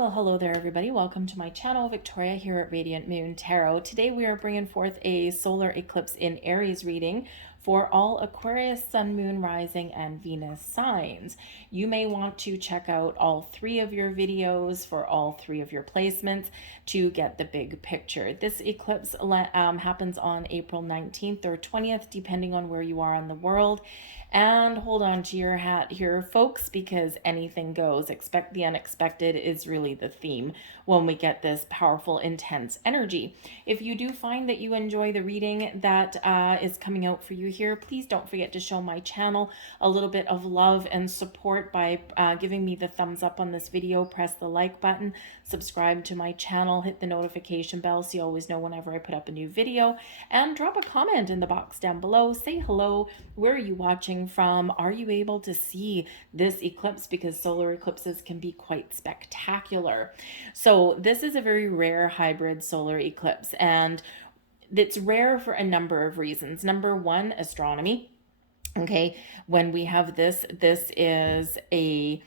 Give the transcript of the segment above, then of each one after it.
Well, hello there, everybody. Welcome to my channel, Victoria here at Radiant Moon Tarot. Today we are bringing forth a solar eclipse in Aries reading for all Aquarius, Sun, Moon, Rising, and Venus signs. You may want to check out all three of your videos for all three of your placements to get the big picture. This eclipse happens on April 19th or 20th, depending on where you are in the world. And hold on to your hat here, folks, because anything goes. Expect the unexpected is really the theme when we get this powerful, intense energy. If you do find that you enjoy the reading that is coming out for you here, please don't forget to show my channel a little bit of love and support by giving me the thumbs up on this video. Press the like button, subscribe to my channel, hit the notification bell so you always know whenever I put up a new video, and drop a comment in the box down below. Say hello. Where are you watching from? Are you able to see this eclipse? Because solar eclipses can be quite spectacular. So this is a very rare hybrid solar eclipse, and it's rare for a number of reasons. Number one, astronomy. Okay, when we have this is a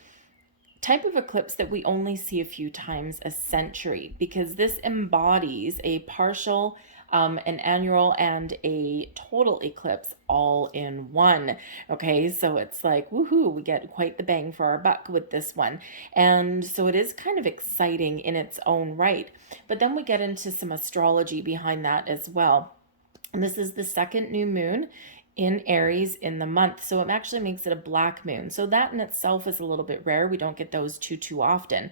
type of eclipse that we only see a few times a century, because this embodies a partial, an annual, and a total eclipse all in one. Okay, so it's like, woohoo, we get quite the bang for our buck with this one. And so it is kind of exciting in its own right. But then we get into some astrology behind that as well. And this is the second new moon in Aries in the month, so it actually makes it a black moon. So that in itself is a little bit rare. We don't get those too often.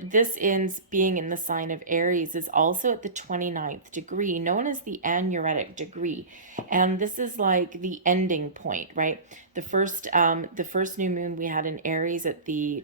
This ends being in the sign of Aries is also at the 29th degree, known as the anuretic degree, and this is like the ending point, right? The first new moon we had in Aries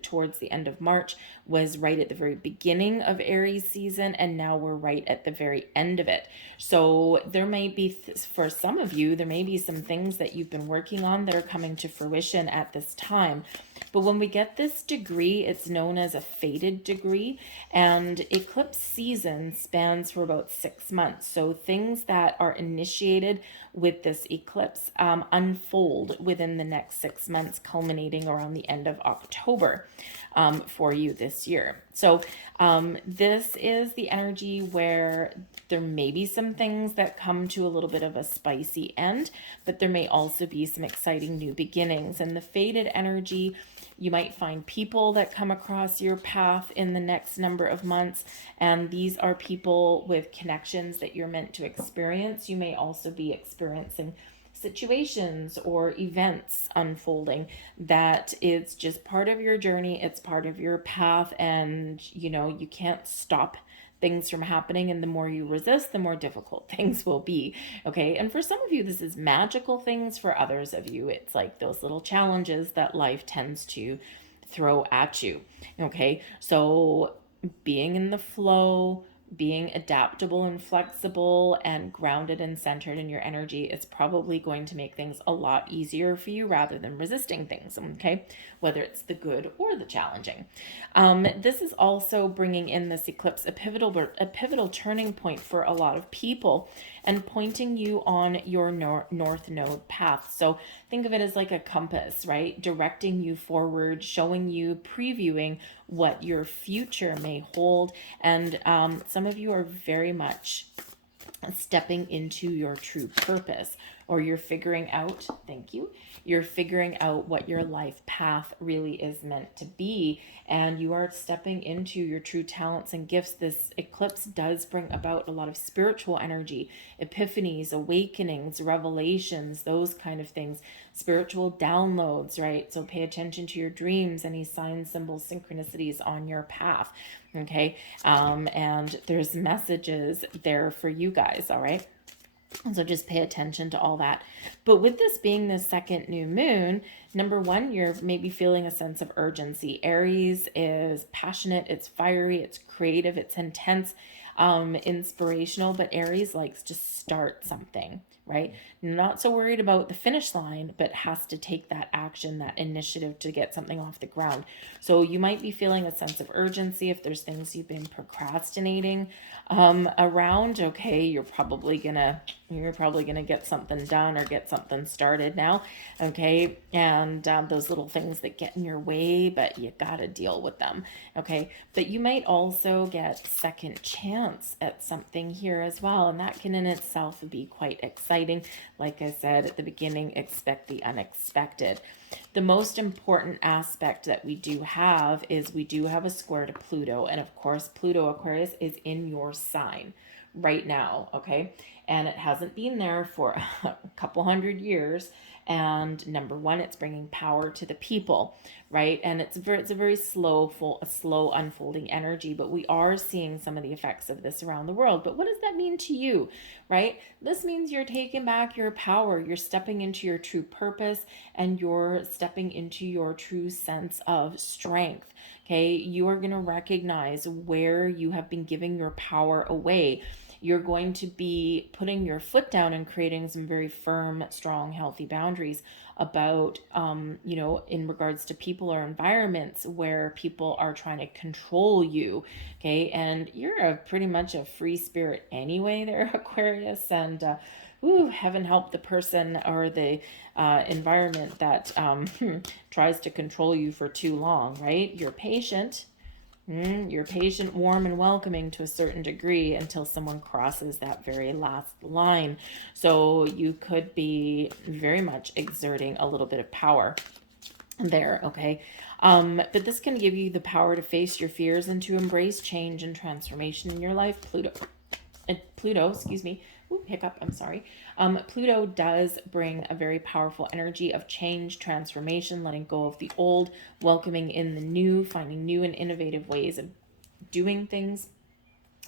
towards the end of March was right at the very beginning of Aries season, and now we're right at the very end of it. So there may be, for some of you, there may be some things that you've been working on that are coming to fruition at this time. But when we get this degree, it's known as a fated degree, and eclipse season spans for about 6 months. So things that are initiated with this eclipse unfold within the next 6 months, culminating around the end of October for you this year. So this is the energy where there may be some things that come to a little bit of a spicy end, but there may also be some exciting new beginnings. And the fated energy, you might find people that come across your path in the next number of months, and these are people with connections that you're meant to experience. You may also be experiencing situations or events unfolding that it's just part of your journey, it's part of your path, and you can't stop things from happening, and the more you resist, the more difficult things will be. Okay, and for some of you this is magical things. For others of you it's like those little challenges that life tends to throw at you. Okay, so being in the flow, being adaptable and flexible and grounded and centered in your energy is probably going to make things a lot easier for you rather than resisting things, okay? Whether it's the good or the challenging. This is also bringing in this eclipse a pivotal turning point for a lot of people and pointing you on your north node path. So think of it as like a compass, right? Directing you forward, showing you, previewing what your future may hold. And some of you are very much stepping into your true purpose, or you're figuring out, you're figuring out what your life path really is meant to be, and you are stepping into your true talents and gifts. This eclipse does bring about a lot of spiritual energy, epiphanies, awakenings, revelations, those kind of things, spiritual downloads, right? So pay attention to your dreams, any signs, symbols, synchronicities on your path. Okay, and there's messages there for you guys, all right? And so just pay attention to all that. But with this being the second new moon, number one, you're maybe feeling a sense of urgency. Aries is passionate, it's fiery, it's creative, it's intense, inspirational, but Aries likes to start something, right? Not so worried about the finish line, but has to take that action, that initiative to get something off the ground. So you might be feeling a sense of urgency if there's things you've been procrastinating around. Okay, you're probably gonna get something done or get something started now. Okay, and those little things that get in your way, but you gotta deal with them. Okay, but you might also get second chance at something here as well, and that can in itself be quite exciting. Like I said at the beginning, expect the unexpected. The most important aspect that we do have is we do have a square to Pluto, and of course Pluto, Aquarius, is in your sign right now, okay? And it hasn't been there for a couple hundred years. And number one, it's bringing power to the people, right? And it's a very slow unfolding energy, but we are seeing some of the effects of this around the world. But what does that mean to you, right? This means you're taking back your power, you're stepping into your true purpose, and you're stepping into your true sense of strength. Okay, you are going to recognize where you have been giving your power away. You're going to be putting your foot down and creating some very firm, strong, healthy boundaries about, in regards to people or environments where people are trying to control you. Okay, and you're pretty much a free spirit anyway, there, Aquarius, and heaven help the person or the environment that tries to control you for too long, right? You're patient. You're patient, warm, and welcoming to a certain degree until someone crosses that very last line. So you could be very much exerting a little bit of power there, okay? But this can give you the power to face your fears and to embrace change and transformation in your life. Pluto, excuse me. Ooh, hiccup, I'm sorry. Pluto does bring a very powerful energy of change, transformation, letting go of the old, welcoming in the new, finding new and innovative ways of doing things,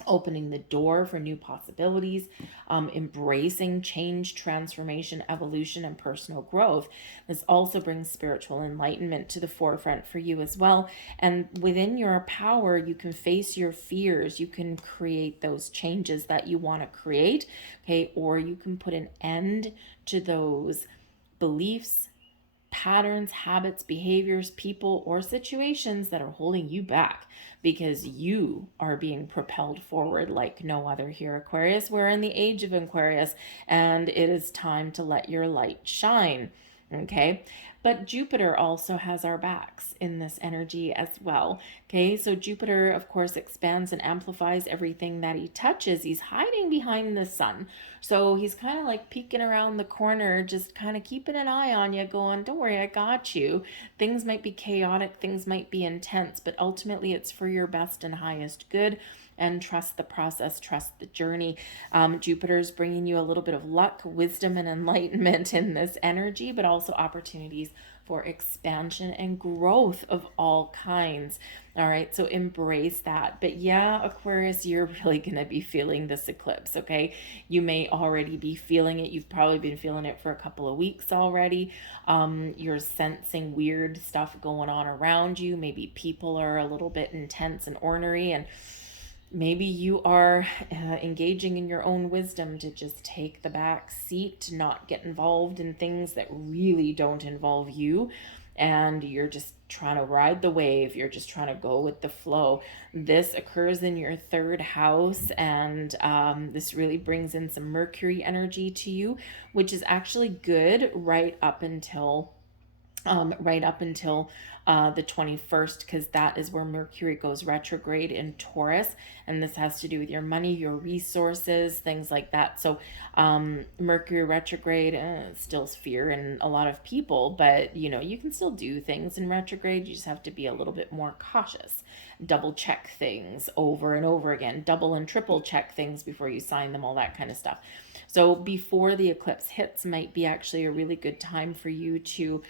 opening the door for new possibilities, embracing change, transformation, evolution, and personal growth. This also brings spiritual enlightenment to the forefront for you as well. And within your power, you can face your fears. You can create those changes that you want to create, okay? Or you can put an end to those beliefs, patterns, habits, behaviors, people, or situations that are holding you back because you are being propelled forward like no other here, Aquarius. We're in the age of Aquarius, and it is time to let your light shine. Okay, but Jupiter also has our backs in this energy as well. Okay, so Jupiter, of course, expands and amplifies everything that he touches. He's hiding behind the sun. So he's kind of like peeking around the corner, just kind of keeping an eye on you, going, don't worry, I got you. Things might be chaotic, things might be intense, but ultimately it's for your best and highest good. And trust the process, trust the journey. Jupiter's bringing you a little bit of luck, wisdom, and enlightenment in this energy, but also opportunities for expansion and growth of all kinds. All right, so embrace that. But yeah, Aquarius, you're really going to be feeling this eclipse, okay? You may already be feeling it. You've probably been feeling it for a couple of weeks already. You're sensing weird stuff going on around you. Maybe people are a little bit intense and ornery, and maybe you are engaging in your own wisdom to just take the back seat, to not get involved in things that really don't involve you. And you're just trying to ride the wave. You're just trying to go with the flow. This occurs in your third house, and this really brings in some Mercury energy to you, which is actually good right up until the 21st, because that is where Mercury goes retrograde in Taurus, and this has to do with your money, your resources, things like that. So Mercury retrograde stills fear in a lot of people, but you can still do things in retrograde. You just have to be a little bit more cautious. Double check things over and over again, double and triple check things before you sign them, all that kind of stuff. So before the eclipse hits might be actually a really good time for you to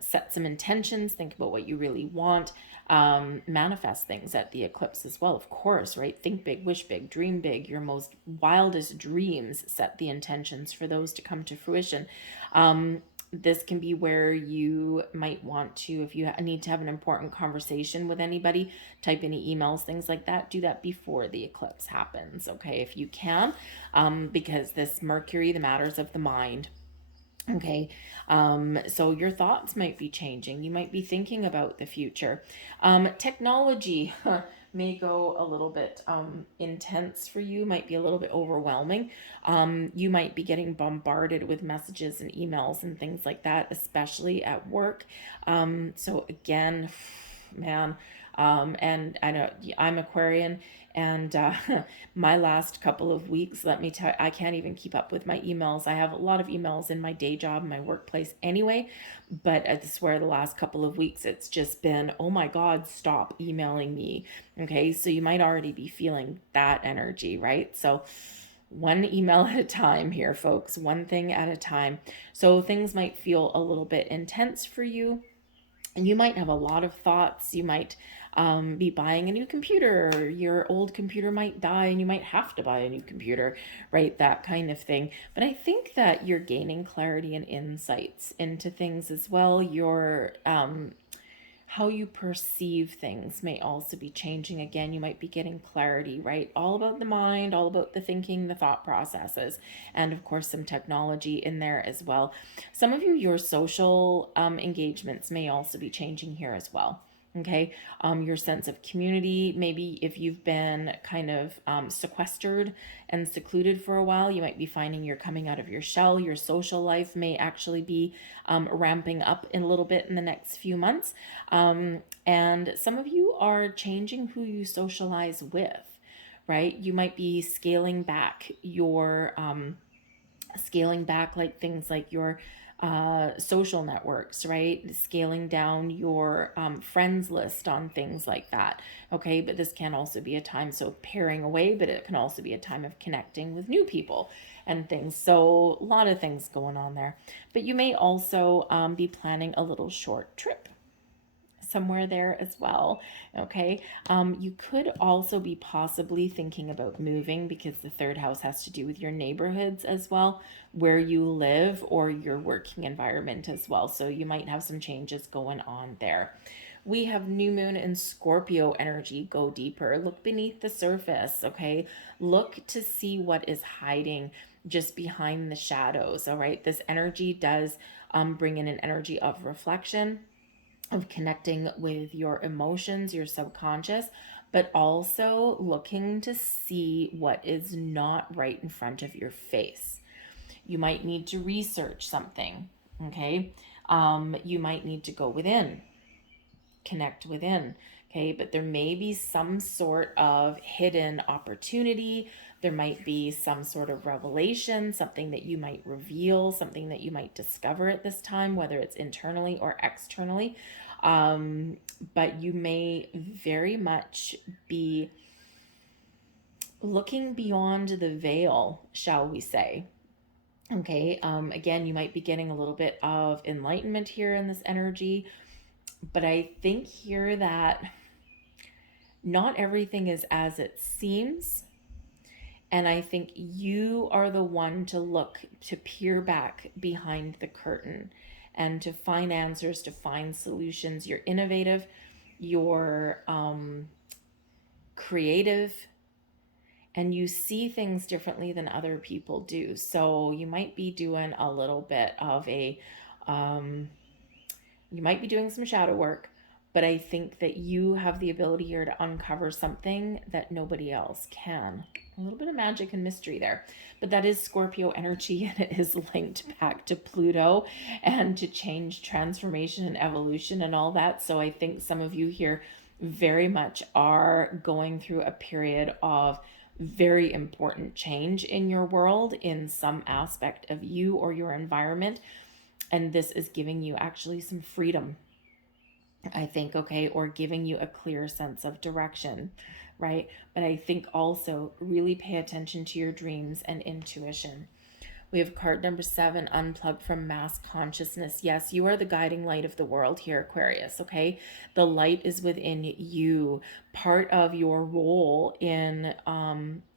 set some intentions, think about what you really want, manifest things at the eclipse as well, of course, right? Think big, wish big, dream big. Your most wildest dreams, set the intentions for those to come to fruition. This can be where you might want to, if you need to have an important conversation with anybody, type any emails, things like that. Do that before the eclipse happens, okay, if you can, because this Mercury, the matters of the mind. Okay, so your thoughts might be changing. You might be thinking about the future. Technology may go a little bit intense for you, might be a little bit overwhelming. You might be getting bombarded with messages and emails and things like that, especially at work. So again, man, and I know I'm Aquarian, and my last couple of weeks, let me tell you, I can't even keep up with my emails. I have a lot of emails in my day job, my workplace anyway, but I swear the last couple of weeks it's just been, oh my God, stop emailing me. Okay, so you might already be feeling that energy, right? So one email at a time here, folks, one thing at a time. So things might feel a little bit intense for you, and you might have a lot of thoughts. You might be buying a new computer. Your old computer might die and you might have to buy a new computer, right? That kind of thing. But I think that you're gaining clarity and insights into things as well. Your how you perceive things may also be changing. Again, you might be getting clarity, right? All about the mind, all about the thinking, the thought processes, and of course some technology in there as well. Some of you, your social engagements may also be changing here as well. Okay, your sense of community, maybe if you've been kind of sequestered and secluded for a while, you might be finding you're coming out of your shell. Your social life may actually be ramping up in a little bit in the next few months. And some of you are changing who you socialize with, right? You might be scaling back your scaling back like things like your social networks, right? Scaling down your friends list on things like that. Okay, but this can also be a time, so paring away, but it can also be a time of connecting with new people and things. So a lot of things going on there. But you may also be planning a little short trip somewhere there as well. Okay, you could also be possibly thinking about moving, because the third house has to do with your neighborhoods as well, where you live, or your working environment as well. So you might have some changes going on there. We have new moon and Scorpio energy. Go deeper, look beneath the surface. Okay, look to see what is hiding just behind the shadows. All right, this energy does bring in an energy of reflection, of connecting with your emotions, your subconscious, but also looking to see what is not right in front of your face. You might need to research something, okay? You might need to go within, connect within, okay? But there may be some sort of hidden opportunity. There might be some sort of revelation, something that you might reveal, something that you might discover at this time, whether it's internally or externally. But you may very much be looking beyond the veil, shall we say. Okay, again, you might be getting a little bit of enlightenment here in this energy, but I think here that not everything is as it seems. And I think you are the one to look, to peer back behind the curtain and to find answers, to find solutions. You're innovative, you're creative, and you see things differently than other people do. So you might be doing a little bit of you might be doing some shadow work, but I think that you have the ability here to uncover something that nobody else can. A little bit of magic and mystery there. But that is Scorpio energy, and it is linked back to Pluto and to change, transformation, and evolution and all that. So I think some of you here very much are going through a period of very important change in your world, in some aspect of you or your environment. And this is giving you actually some freedom, I think, okay, or giving you a clear sense of direction, right? But I think also really pay attention to your dreams and intuition. We have card number 7, unplugged from mass consciousness. Yes, you are the guiding light of the world here, Aquarius, okay? The light is within you. Part of your role in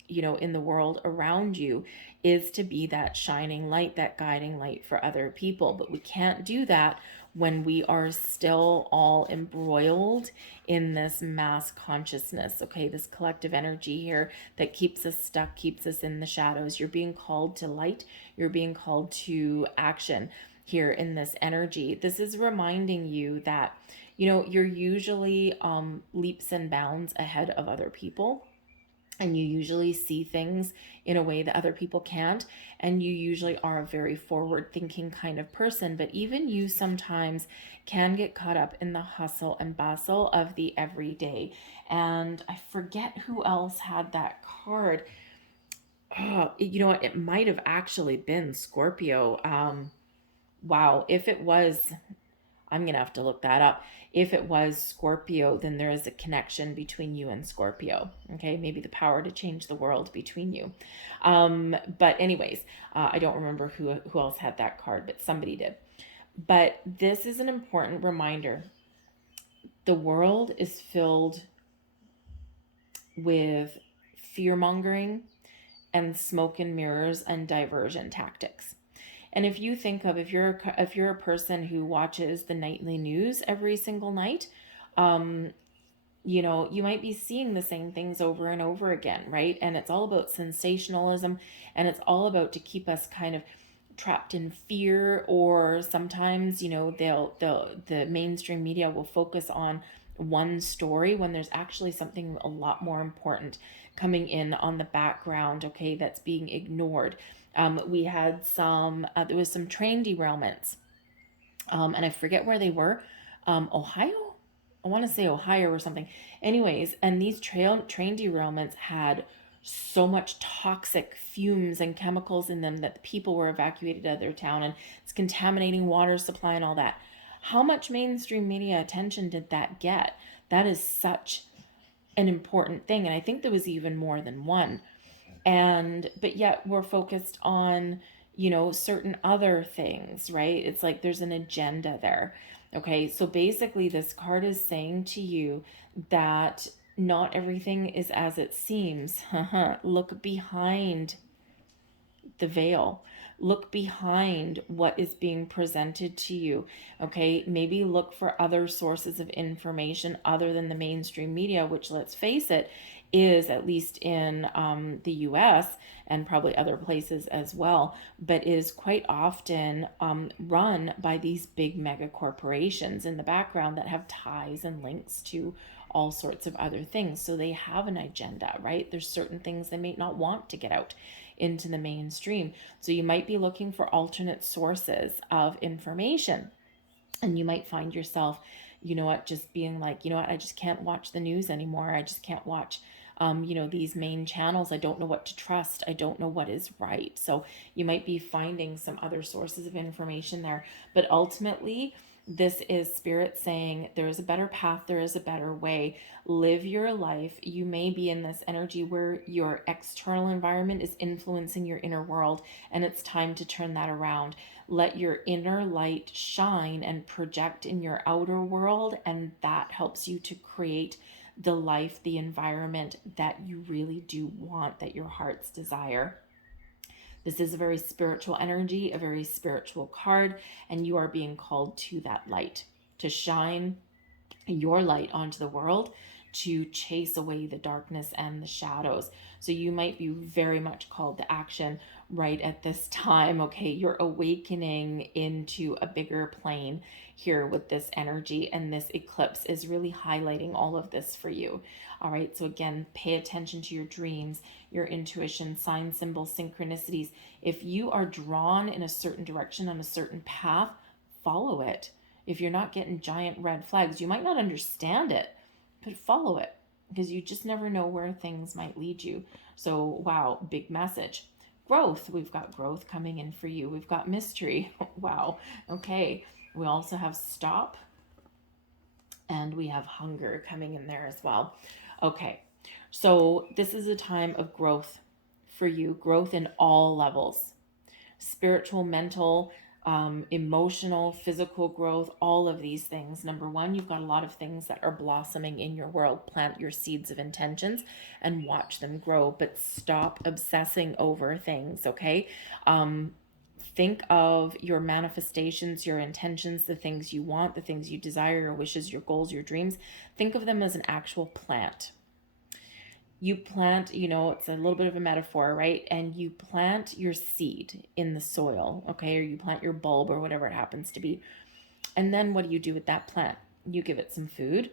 in the world around you is to be that shining light, that guiding light for other people. But we can't do that when we are still all embroiled in this mass consciousness, okay? This collective energy here that keeps us stuck, keeps us in the shadows. You're being called to light, you're being called to action here in this energy. This is reminding you that, you're usually leaps and bounds ahead of other people, and you usually see things in a way that other people can't, and you usually are a very forward thinking kind of person. But even you sometimes can get caught up in the hustle and bustle of the everyday. And I forget who else had that card. Oh, you know what, it might have actually been Scorpio. Wow, if it was, I'm going to have to look that up. If it was Scorpio, then there is a connection between you and Scorpio. Okay, maybe the power to change the world between you. But anyways, I don't remember who else had that card, but somebody did. But this is an important reminder. The world is filled with fear mongering and smoke and mirrors and diversion tactics. And if you think of, if you're a person who watches the nightly news every single night, you might be seeing the same things over and over again, right? And it's all about sensationalism, and it's all about to keep us kind of trapped in fear. Or sometimes, the mainstream media will focus on one story when there's actually something a lot more important coming in on the background, okay, that's being ignored. We had there was some train derailments, and I forget where they were. Ohio? I want to say Ohio or something. Anyways, and these train derailments had so much toxic fumes and chemicals in them that the people were evacuated out of their town, and it's contaminating water supply and all that. How much mainstream media attention did that get? That is such an important thing. And I think there was even more than one. But yet we're focused on, certain other things, right? It's like there's an agenda there. Okay, so basically this card is saying to you that not everything is as it seems. Look behind the veil. Look behind what is being presented to you. Okay, maybe look for other sources of information other than the mainstream media, which, let's face it, is, at least in the US and probably other places as well, but is quite often run by these big mega corporations in the background that have ties and links to all sorts of other things. So they have an agenda, right? There's certain things they may not want to get out into the mainstream. So you might be looking for alternate sources of information, and you might find yourself, just being like, I just can't watch the news anymore. I just can't watch these main channels. I don't know what to trust. I don't know what is right. So you might be finding some other sources of information there. But ultimately, this is spirit saying there is a better path, there is a better way. Live your life. You may be in this energy where your external environment is influencing your inner world, and it's time to turn that around. Let your inner light shine and project in your outer world, and that helps you to create the life, the environment that you really do want, that your heart's desire. This is a very spiritual energy, a very spiritual card, and you are being called to that light, to shine your light onto the world, to chase away the darkness and the shadows. So you might be very much called to action right at this time. Okay, you're awakening into a bigger plane here with this energy, and this eclipse is really highlighting all of this for you. All right, so again, pay attention to your dreams, your intuition, sign symbols, synchronicities. If you are drawn in a certain direction on a certain path, follow it. If you're not getting giant red flags, you might not understand it, but follow it, because you just never know where things might lead you. So, wow, big message. Growth. We've got growth coming in for you. We've got mystery. Wow. Okay. We also have stop, and we have hunger coming in there as well. Okay. So this is a time of growth for you, growth in all levels, spiritual, mental, emotional, physical growth, all of these things. Number one, you've got a lot of things that are blossoming in your world. Plant your seeds of intentions and watch them grow, but stop obsessing over things, okay? Think of your manifestations, your intentions, the things you want, the things you desire, your wishes, your goals, your dreams. Think of them as an actual plant. You plant, it's a little bit of a metaphor, right? And you plant your seed in the soil, okay? Or you plant your bulb or whatever it happens to be. And then what do you do with that plant? You give it some food,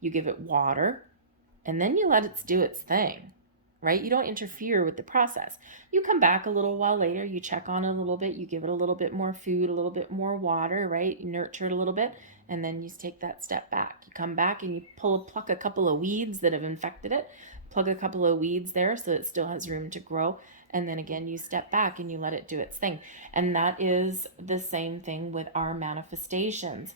you give it water, and then you let it do its thing, right? You don't interfere with the process. You come back a little while later, you check on it a little bit, you give it a little bit more food, a little bit more water, right? You nurture it a little bit, and then you take that step back. You come back and you pluck a couple of weeds that have infected it, plug a couple of weeds there so it still has room to grow. And then again, you step back and you let it do its thing. And that is the same thing with our manifestations.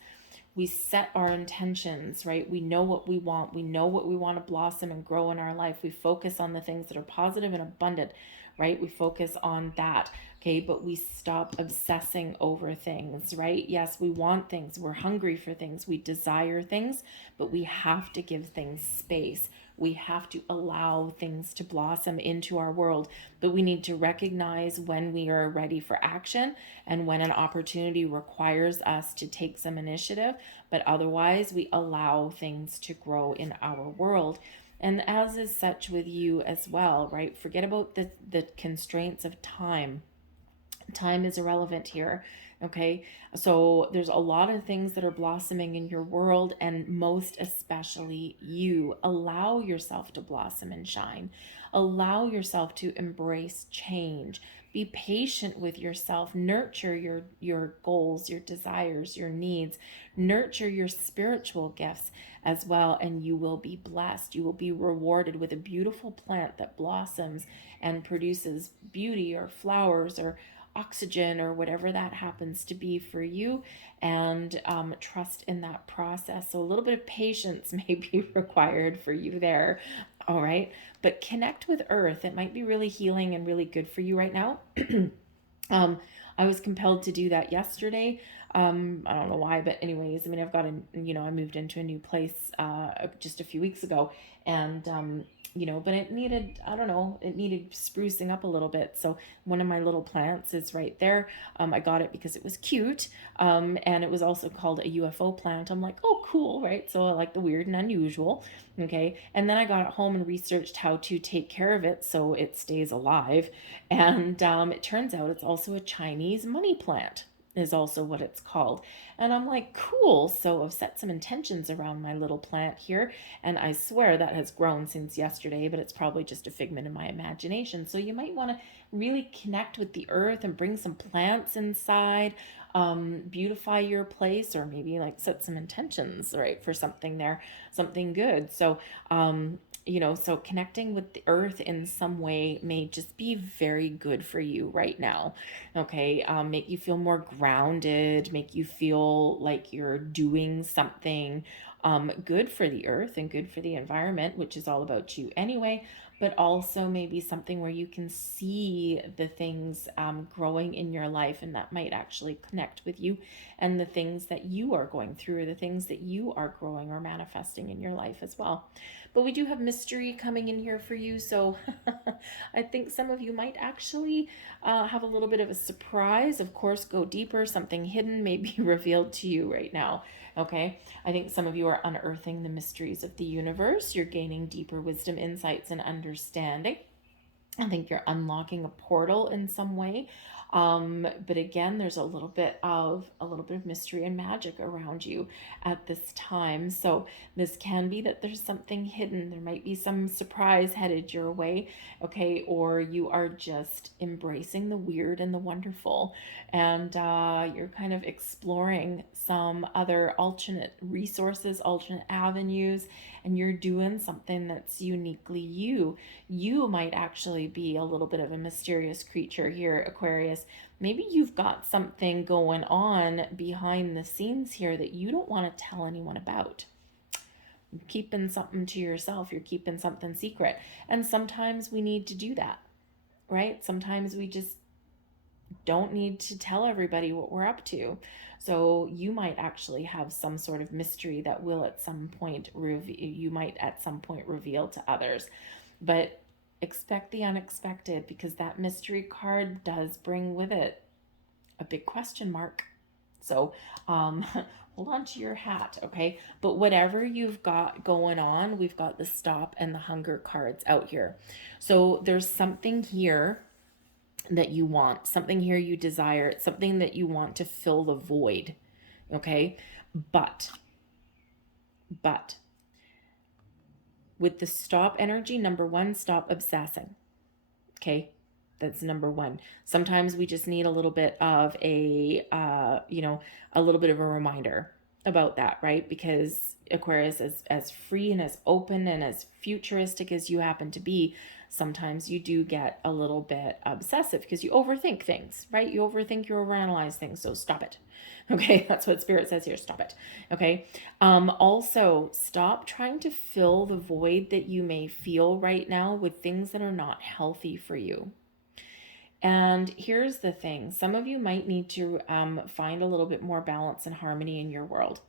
We set our intentions, right? We know what we want. We know what we want to blossom and grow in our life. We focus on the things that are positive and abundant, right? We focus on that, okay? But we stop obsessing over things, right? Yes, we want things. We're hungry for things. We desire things, but we have to give things space. We have to allow things to blossom into our world, but we need to recognize when we are ready for action and when an opportunity requires us to take some initiative, but otherwise we allow things to grow in our world. And as is such with you as well, right? Forget about the constraints of time. Time is irrelevant here. Okay, so there's a lot of things that are blossoming in your world, and most especially you. Allow yourself to blossom and shine. Allow yourself to embrace change. Be patient with yourself. Nurture your goals, your desires, your needs. Nurture your spiritual gifts as well, and you will be blessed. You will be rewarded with a beautiful plant that blossoms and produces beauty or flowers or oxygen or whatever that happens to be for you, and trust in that process. So a little bit of patience may be required for you there. All right, but connect with earth. It might be really healing and really good for you right now. I was compelled to do that yesterday. I don't know why, but anyways, I mean, I moved into a new place just a few weeks ago, and but it needed, I don't know, it needed sprucing up a little bit. So one of my little plants is right there. I got it because it was cute, and it was also called a UFO plant. I'm like, oh, cool, right? So I like the weird and unusual. Okay, and then I got it home and researched how to take care of it so it stays alive, and it turns out it's also a Chinese money plant is also what it's called. And I'm like, cool. So I've set some intentions around my little plant here, and I swear that has grown since yesterday, but it's probably just a figment of my imagination. So you might want to really connect with the earth and bring some plants inside, beautify your place, or maybe like set some intentions, right, for something there, something good. So so connecting with the earth in some way may just be very good for you right now. Okay, make you feel more grounded, make you feel like you're doing something good for the earth and good for the environment, which is all about you anyway, but also maybe something where you can see the things growing in your life, and that might actually connect with you and the things that you are going through, or the things that you are growing or manifesting in your life as well. But we do have mystery coming in here for you, so I think some of you might actually have a little bit of a surprise. Of course, go deeper. Something hidden may be revealed to you right now. Okay, I think some of you are unearthing the mysteries of the universe. You're gaining deeper wisdom, insights, and understanding. I think you're unlocking a portal in some way. But again, there's a little bit of mystery and magic around you at this time. So this can be that there's something hidden. There might be some surprise headed your way, okay? Or you are just embracing the weird and the wonderful, and you're kind of exploring some other alternate resources, alternate avenues, and you're doing something that's uniquely you. You might actually be a little bit of a mysterious creature here, Aquarius. Maybe you've got something going on behind the scenes here that you don't want to tell anyone about. You're keeping something to yourself. You're keeping something secret. And sometimes we need to do that, right? Sometimes we just don't need to tell everybody what we're up to. So you might actually have some sort of mystery that will at some point you might at some point reveal to others. But expect the unexpected, because that mystery card does bring with it a big question mark. So hold on to your hat, okay? But whatever you've got going on, we've got the stop and the hunger cards out here. So there's something here that you want, something here you desire, something that you want to fill the void, okay? But with the stop energy, number one, stop obsessing, okay? That's number one. Sometimes we just need a little bit of a little bit of a reminder about that, right? Because Aquarius, as free and as open and as futuristic as you happen to be, sometimes you do get a little bit obsessive because you overthink things, right? You overthink, you overanalyze things. So stop it. Okay, that's what Spirit says here. Stop it. Okay. Also, stop trying to fill the void that you may feel right now with things that are not healthy for you. And here's the thing, some of you might need to find a little bit more balance and harmony in your world.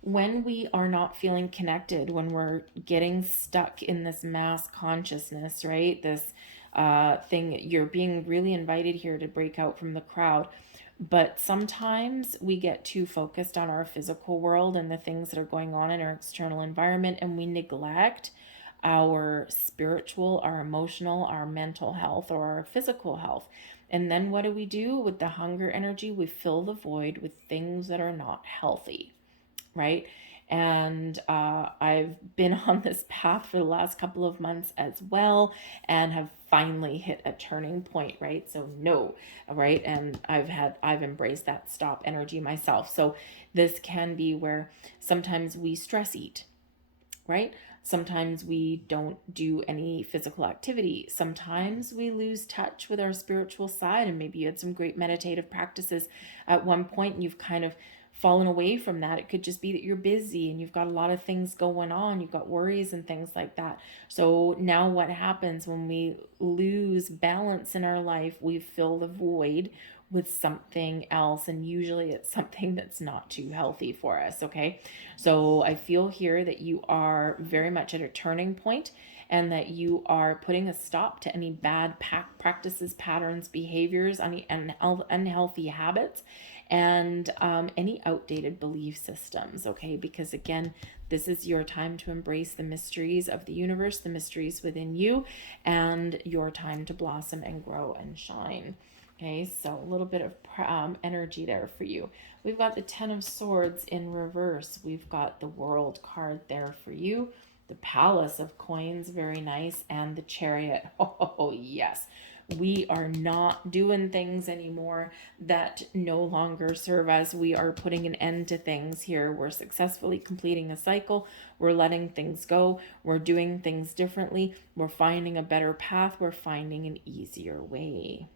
When we are not feeling connected, when we're getting stuck in this mass consciousness, right? This thing, you're being really invited here to break out from the crowd. But sometimes we get too focused on our physical world and the things that are going on in our external environment, and we neglect our spiritual, our emotional, our mental health, or our physical health. And then what do we do with the hunger energy? We fill the void with things that are not healthy, right? And I've been on this path for the last couple of months as well, and have finally hit a turning point, right? So no, right? And I've embraced that stop energy myself. So this can be where sometimes we stress eat, right? Sometimes we don't do any physical activity. Sometimes we lose touch with our spiritual side, and maybe you had some great meditative practices at one point and you've kind of fallen away from that. It could just be that you're busy and you've got a lot of things going on. You've got worries and things like that. So now what happens when we lose balance in our life? We fill the void with something else, and usually it's something that's not too healthy for us, okay? So I feel here that you are very much at a turning point, and that you are putting a stop to any bad practices, patterns, behaviors, any unhealthy habits, and any outdated belief systems, okay? Because again, this is your time to embrace the mysteries of the universe, the mysteries within you, and your time to blossom and grow and shine. Okay, so a little bit of energy there for you. We've got the Ten of Swords in reverse. We've got the World card there for you. The Palace of Coins, very nice. And the Chariot. Oh, yes. We are not doing things anymore that no longer serve us. We are putting an end to things here. We're successfully completing a cycle. We're letting things go. We're doing things differently. We're finding a better path. We're finding an easier way.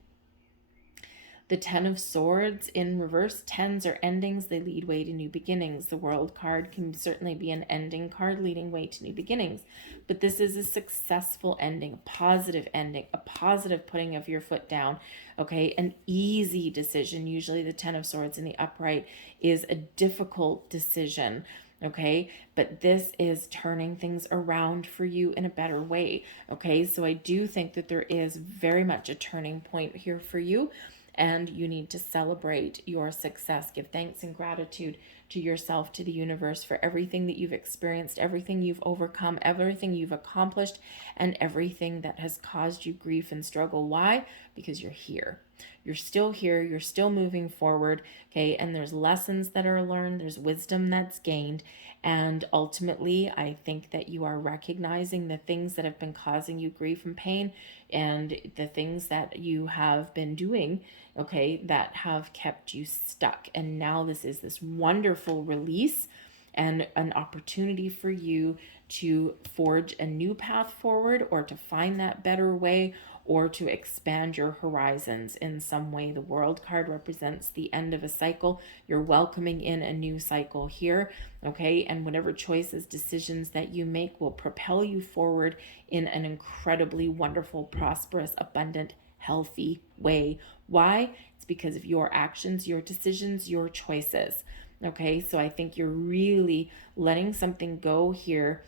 The Ten of Swords in reverse. Tens are endings. They lead way to new beginnings. The World card can certainly be an ending card leading way to new beginnings. But this is a successful ending, a positive ending, a positive putting of your foot down, okay? An easy decision. Usually the Ten of Swords in the upright is a difficult decision, okay? But this is turning things around for you in a better way, okay? So I do think that there is very much a turning point here for you, and you need to celebrate your success. Give thanks and gratitude to yourself, to the universe, for everything that you've experienced, everything you've overcome, everything you've accomplished, and everything that has caused you grief and struggle. Why? Because you're here. You're still here. You're still moving forward, okay? And there's lessons that are learned. There's wisdom that's gained. And ultimately, I think that you are recognizing the things that have been causing you grief and pain, and the things that you have been doing, okay, that have kept you stuck. And now this is this wonderful release and an opportunity for you to forge a new path forward, or to find that better way, or to expand your horizons in some way. The World card represents the end of a cycle. You're welcoming in a new cycle here, okay? And whatever choices, decisions that you make will propel you forward in an incredibly wonderful, prosperous, abundant, healthy way. Why? It's because of your actions, your decisions, your choices. Okay, so I think you're really letting something go here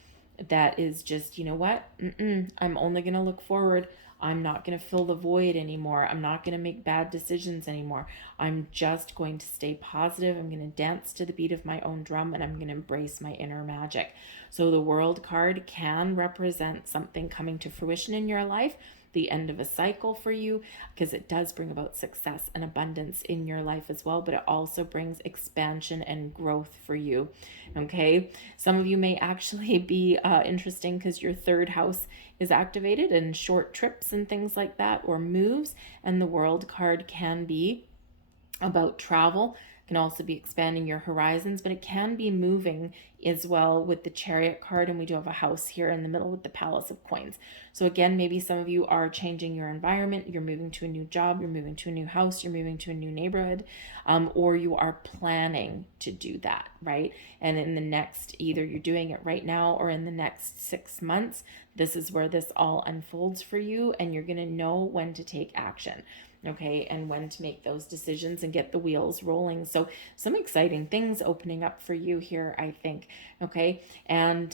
that is just, you know what? I'm only going to look forward. I'm not going to fill the void anymore. I'm not going to make bad decisions anymore. I'm just going to stay positive. I'm going to dance to the beat of my own drum, and I'm going to embrace my inner magic. So the World card can represent something coming to fruition in your life, the end of a cycle for you, because it does bring about success and abundance in your life as well, but it also brings expansion and growth for you. Okay, some of you may actually be interesting because your third house is activated, and short trips and things like that, or moves. And the World card can be about travel, can also be expanding your horizons, but it can be moving as well with the Chariot card. And we do have a house here in the middle with the Palace of Coins. So again, maybe some of you are changing your environment. You're moving to a new job, you're moving to a new house, you're moving to a new neighborhood, or you are planning to do that, right? And in the next, either you're doing it right now or in the next 6 months, this is where this all unfolds for you, and you're going to know when to take action. Okay, and when to make those decisions and get the wheels rolling. So some exciting things opening up for you here, I think. Okay, and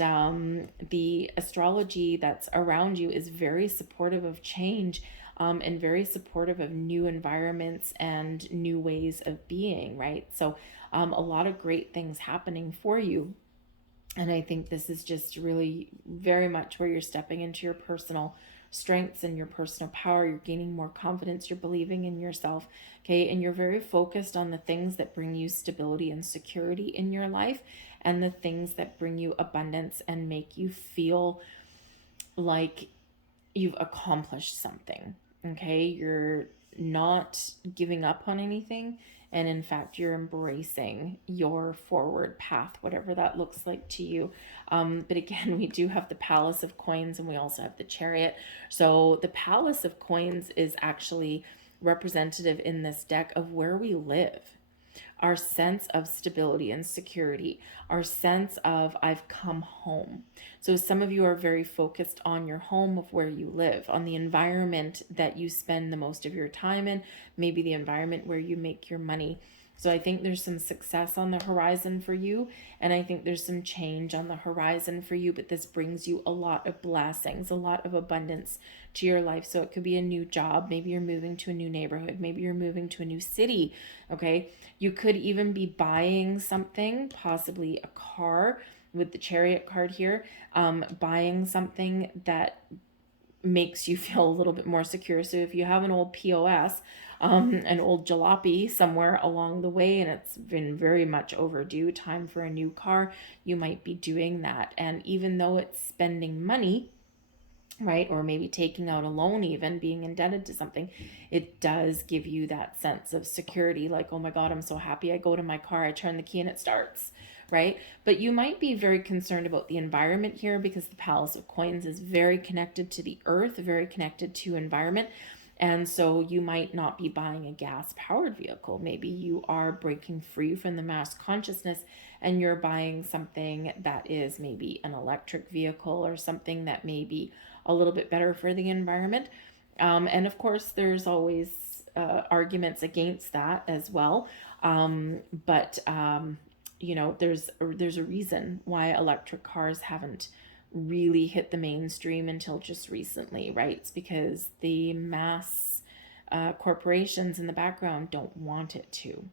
the astrology that's around you is very supportive of change, and very supportive of new environments and new ways of being, right? So a lot of great things happening for you. And I think this is just really very much where you're stepping into your personal strengths and your personal power. You're gaining more confidence. You're believing in yourself. Okay. And you're very focused on the things that bring you stability and security in your life, and the things that bring you abundance and make you feel like you've accomplished something. Okay. You're not giving up on anything. And in fact, you're embracing your forward path, whatever that looks like to you. But again, we do have the Palace of Coins, and we also have the Chariot. So the Palace of Coins is actually representative in this deck of where we live, our sense of stability and security, our sense of I've come home. So some of you are very focused on your home, of where you live, on the environment that you spend the most of your time in, maybe the environment where you make your money. So I think there's some success on the horizon for you, and I think there's some change on the horizon for you, but this brings you a lot of blessings, a lot of abundance to your life. So it could be a new job, maybe you're moving to a new neighborhood, maybe you're moving to a new city. Okay, you could even be buying something, possibly a car with the Chariot card here, buying something that makes you feel a little bit more secure. So if you have an old POS, an old jalopy somewhere along the way, and it's been very much overdue, time for a new car, you might be doing that. And even though it's spending money, right, or maybe taking out a loan, even being indebted to something, it does give you that sense of security, like, oh my God, I'm so happy. I go to my car, I turn the key, and it starts, right? But you might be very concerned about the environment here, because the Palace of Coins is very connected to the earth, very connected to environment. And so you might not be buying a gas powered vehicle. Maybe you are breaking free from the mass consciousness, and you're buying something that is maybe an electric vehicle, or something that may be a little bit better for the environment. And of course, there's always arguments against that as well. But you know, there's a reason why electric cars haven't really hit the mainstream until just recently, right? It's because the mass corporations in the background don't want it to.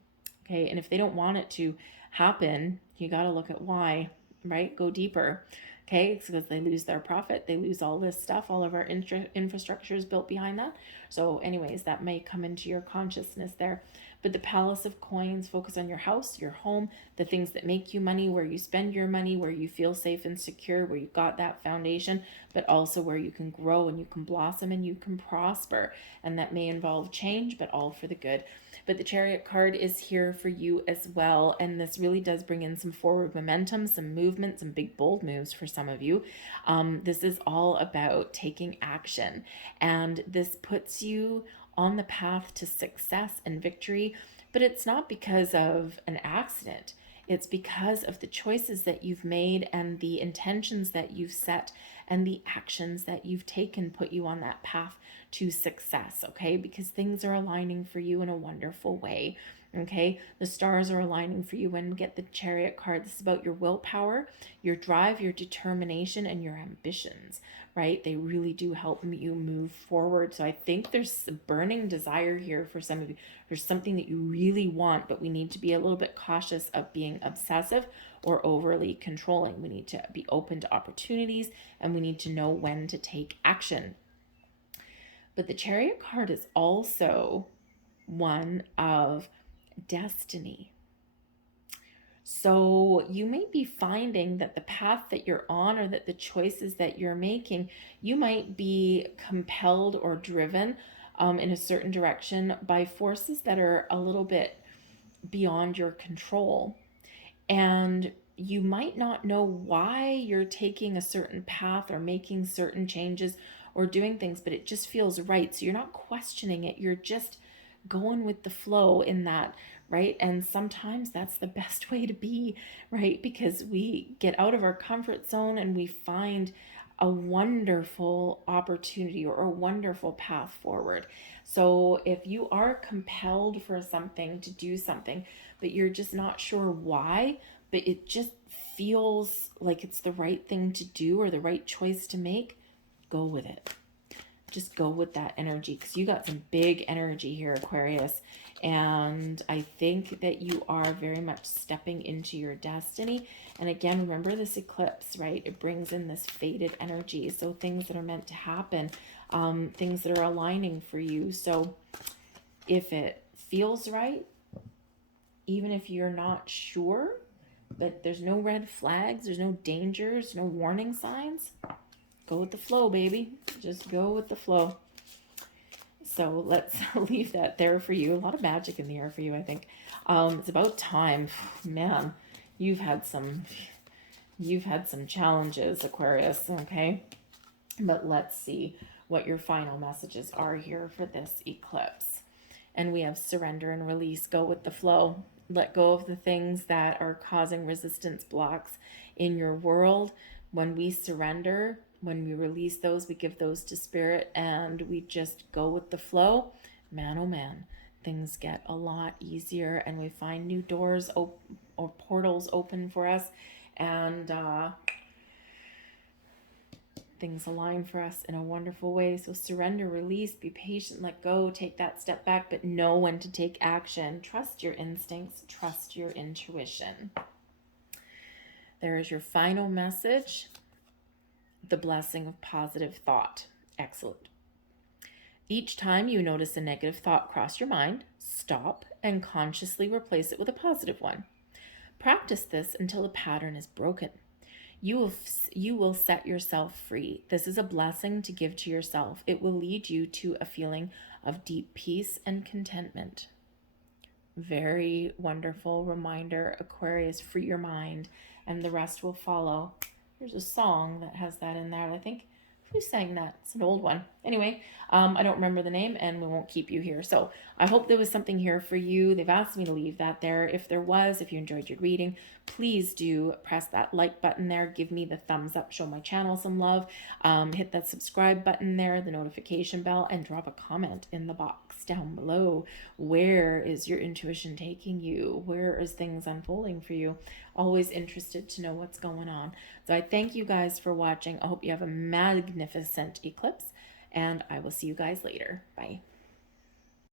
Okay, and if they don't want it to happen, you got to look at why, right? Go deeper. Okay, it's because they lose their profit, they lose all this stuff, all of our infrastructure is built behind that. So anyways, that may come into your consciousness there. But the Palace of Coins focus on your house, your home, the things that make you money, where you spend your money, where you feel safe and secure, where you've got that foundation, but also where you can grow and you can blossom and you can prosper. And that may involve change, but all for the good. But the Chariot card is here for you as well. And this really does bring in some forward momentum, some movement, some big bold moves for some of you. This is all about taking action. And this puts you on the path to success and victory. But it's not because of an accident. It's because of the choices that you've made and the intentions that you've set and the actions that you've taken put you on that path to success, okay? Because things are aligning for you in a wonderful way, okay? The stars are aligning for you. When we get the Chariot card, this is about your willpower, your drive, your determination, and your ambitions, right? They really do help you move forward. So I think there's a burning desire here for some of you. There's something that you really want, but we need to be a little bit cautious of being obsessive or overly controlling. We need to be open to opportunities, and we need to know when to take action. But the Chariot card is also one of destiny. So you may be finding that the path that you're on, or that the choices that you're making, you might be compelled or driven in a certain direction by forces that are a little bit beyond your control. And you might not know why you're taking a certain path or making certain changes or doing things, but it just feels right. So you're not questioning it. You're just going with the flow in that, right? And sometimes that's the best way to be, right? Because we get out of our comfort zone and we find a wonderful opportunity or a wonderful path forward. So if you are compelled for something to do something, but you're just not sure why, but it just feels like it's the right thing to do or the right choice to make, go with it. Just go with that energy, because you got some big energy here, Aquarius. And I think that you are very much stepping into your destiny. And again, remember this eclipse, right? It brings in this faded energy. So things that are meant to happen, things that are aligning for you. So if it feels right, even if you're not sure, but there's no red flags, there's no dangers, no warning signs, go with the flow, baby. Just go with the flow. So let's leave that there for you. A lot of magic in the air for you, I think. It's about time. Man, you've had some challenges, Aquarius, okay? But let's see what your final messages are here for this eclipse. And we have surrender and release. Go with the flow. Let go of the things that are causing resistance blocks in your world. When we surrender, when we release those, we give those to spirit and we just go with the flow. Man, oh man, things get a lot easier and we find new doors or portals open for us, and things align for us in a wonderful way. So surrender, release, be patient, let go, take that step back, but know when to take action. Trust your instincts, trust your intuition. There is your final message. The blessing of positive thought. Excellent. Each time you notice a negative thought cross your mind, stop and consciously replace it with a positive one. Practice this until the pattern is broken. You will set yourself free. This is a blessing to give to yourself. It will lead you to a feeling of deep peace and contentment. Very wonderful reminder, Aquarius. Free your mind and the rest will follow. There's a song that has that in there. I think, who sang that? It's an old one. Anyway, I don't remember the name and we won't keep you here. So I hope there was something here for you. They've asked me to leave that there. If there was, if you enjoyed your reading, please do press that like button there. Give me the thumbs up. Show my channel some love. Hit that subscribe button there, the notification bell, and drop a comment in the box down below. Where is your intuition taking you? Where is things unfolding for you? Always interested to know what's going on. So I thank you guys for watching. I hope you have a magnificent eclipse, and I will see you guys later. Bye.